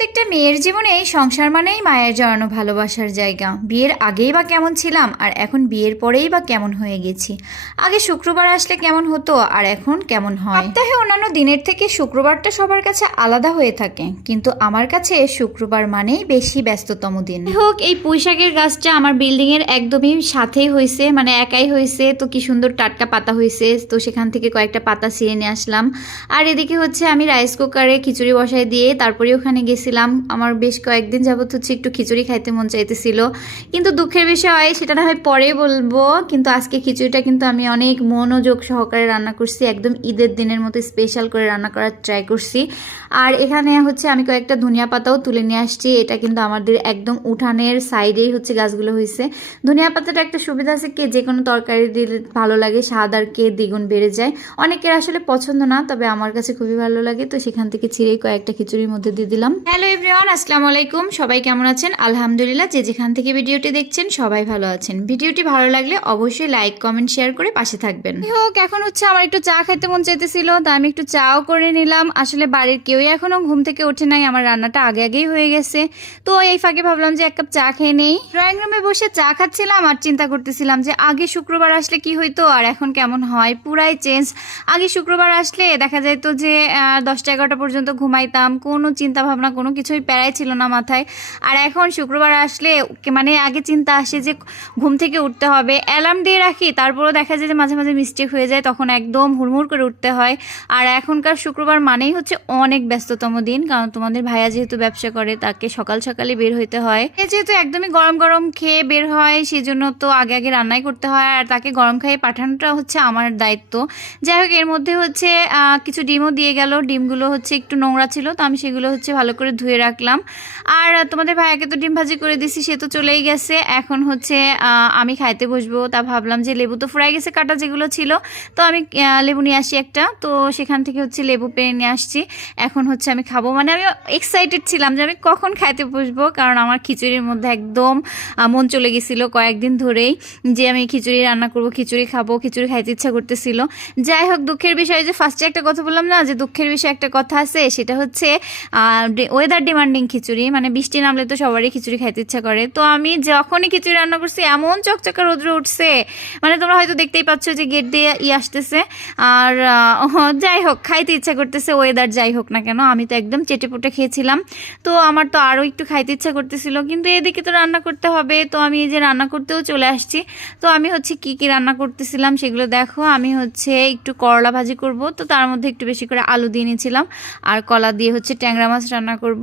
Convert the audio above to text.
প্রত্যেকটা মেয়ের জীবনে এই সংসার মানেই মায়ের জড়ানো ভালোবাসার জায়গা। বিয়ের আগেই বা কেমন ছিলাম আর এখন বিয়ের পরেই বা কেমন হয়ে গেছি। আগে শুক্রবার আসলে কেমন হতো আর এখন কেমন হয়। সপ্তাহে অন্যান্য দিনের থেকে শুক্রবারটা সবার কাছে আলাদা হয়ে থাকে, কিন্তু আমার কাছে শুক্রবার মানেই বেশি ব্যস্ততম দিন। হোক, এই পুঁইশাকের গাছটা আমার বিল্ডিং এর একদমই সাথেই হয়েছে, মানে একাই হয়েছে, তো কি সুন্দর টাটকা পাতা হয়েছে, তো সেখান থেকে কয়েকটা পাতা ছিঁড়ে নিয়ে আসলাম। আর এদিকে হচ্ছে আমি রাইস কুকারে খিচুড়ি বসাই দিয়ে তারপরে ওখানে গেছিলাম। আমার বেশ কয়েকদিন যাবত হচ্ছে একটু খিচুড়ি খাইতে মন চাইতেছিল, কিন্তু দুঃখের বিষয় সেটা না হয় পরে বলবো। কিন্তু আজকে খিচুড়িটা কিন্তু আমি অনেক মনোযোগ সহকারে রান্না করছি, একদম ঈদের দিনের মতো স্পেশাল করে রান্না করার ট্রাই করছি। আর এখানে হচ্ছে আমি কয়েকটা ধনিয়া পাতাও তুলে নিয়ে আসছি। এটা কিন্তু আমাদের একদম উঠানের সাইডেই হচ্ছে গাছগুলো হয়েছে। ধনিয়া পাতাটা একটা সুবিধা আছে কি, যে কোনো তরকারি দিলে ভালো লাগে, স্বাদ আর কে দ্বিগুণ বেড়ে যায়। অনেকের আসলে পছন্দ না, তবে আমার কাছে খুবই ভালো লাগে, তো সেখান থেকে ছিঁড়েই কয়েকটা খিচুড়ির মধ্যে দিয়ে দিলাম। হ্যালো এভরিওয়ান, আসসালামু আলাইকুম। সবাই কেমন আছেন? আলহামদুলিল্লাহ, যে যেখান থেকে ভিডিওটি দেখছেন সবাই ভালো আছেন। ভিডিওটি ভালো লাগলে অবশ্যই লাইক কমেন্ট শেয়ার করে পাশে থাকবেন। হোক, এখন হচ্ছে আমার একটু চা খাইতে মন চাইতেছিল, তা আমি একটু চাও করে নিলাম। আসলে বাড়ির কেউই এখনো ঘুম থেকে ওঠে নাই, আমার রান্নাটা আগে আগেই হয়ে গেছে, তো এই ফাঁকে ভাবলাম যে এক কাপ চা খেয়ে নেই। ড্রয়িং রুমে বসে চা খাচ্ছিলাম আর চিন্তা করতেছিলাম যে আগে শুক্রবার আসলে কি হইতো আর এখন কেমন হয়, পুরাই চেঞ্জ। আগে শুক্রবার আসলে দেখা যেত যে 10টা-11টা পর্যন্ত ঘুমাইতাম, কোনো চিন্তা ভাবনা কোনো কিছুই প্যারাই ছিল না মাথায়। আর এখন শুক্রবার আসলে মানে আগে চিন্তা আসে যে ঘুম থেকে উঠতে হবে, অ্যালার্ম দিয়ে রাখি, তারপরেও দেখা যায় যে মাঝে মাঝে মিস্টেক হয়ে যায়, তখন একদম হুড়মুড় করে উঠতে হয়। আর এখনকার শুক্রবার মানেই হচ্ছে অনেক ব্যস্ততম দিন, কারণ তোমাদের ভাইয়া যেহেতু ব্যবসা করে তাকে সকাল সকালে বের হইতে হয়। যেহেতু একদমই গরম গরম খেয়ে বের হয়, সেজন্য তো আগে আগে রান্নাই করতে হয়, আর তাকে গরম খাইয়ে পাঠানোটা হচ্ছে আমার দায়িত্ব। যাই হোক, এর মধ্যে হচ্ছে কিছু ডিমও দিয়ে গেল। ডিমগুলো হচ্ছে একটু নোংরা ছিল, তো আমি সেগুলো হচ্ছে ভালো করে ধুয়ে রাখলাম। আর তোমাদের ভাইয়াকে তো ডিম ভাজি করে দিছি, সে তো চলেই গেছে। এখন হচ্ছে আমি খাইতে বসবো, তা ভাবলাম যে লেবু তো ফুরাই গেছে কাটা যেগুলো ছিল, তো আমি লেবু নিয়ে আসি একটা, তো সেখান থেকে হচ্ছে লেবু পেরে নিয়ে আসছি। এখন হচ্ছে আমি খাবো, মানে আমি এক্সাইটেড ছিলাম যে আমি কখন খাইতে বসবো, কারণ আমার খিচুড়ির মধ্যে একদম মন চলে গেছিলো কয়েকদিন ধরেই, যে আমি খিচুড়ি রান্না করবো, খিচুড়ি খাবো, খিচুড়ি খাইতে ইচ্ছা করতেছিল। যাই হোক, দুঃখের বিষয় যে ফার্স্টে একটা কথা বললাম না, যে দুঃখের বিষয়ে একটা কথা আছে, সেটা হচ্ছে ওয়েদার ডিমান্ডিং খিচুড়ি, মানে বৃষ্টি নামলে তো সবারই খিচুড়ি খাইতে ইচ্ছা করে। তো আমি যখনই খিচুড়ি রান্না করছি এমন চকচকা রোদ্র উঠছে, মানে তোমরা হয়তো দেখতেই পাচ্ছ যে গেট দিয়ে আসতেছে। আর যাই হোক, খাইতে ইচ্ছা করতেছে, ওয়েদার যাই হোক না কেন। আমি তো একদম চেটেপুটে খেয়েছিলাম, তো আমার তো আরও একটু খাইতে ইচ্ছা করতেছিল, কিন্তু এদিকে তো রান্না করতে হবে, তো আমি এই যে রান্না করতেও চলে আসছি। তো আমি হচ্ছে কি কি রান্না করতেছিলাম সেগুলো দেখো। আমি হচ্ছে একটু করলা ভাজি করব, তো তার মধ্যে একটু বেশি করে আলু দিয়ে নিয়েছিলাম, আর কলা দিয়ে হচ্ছে ট্যাংরা মাছ রান্না করব।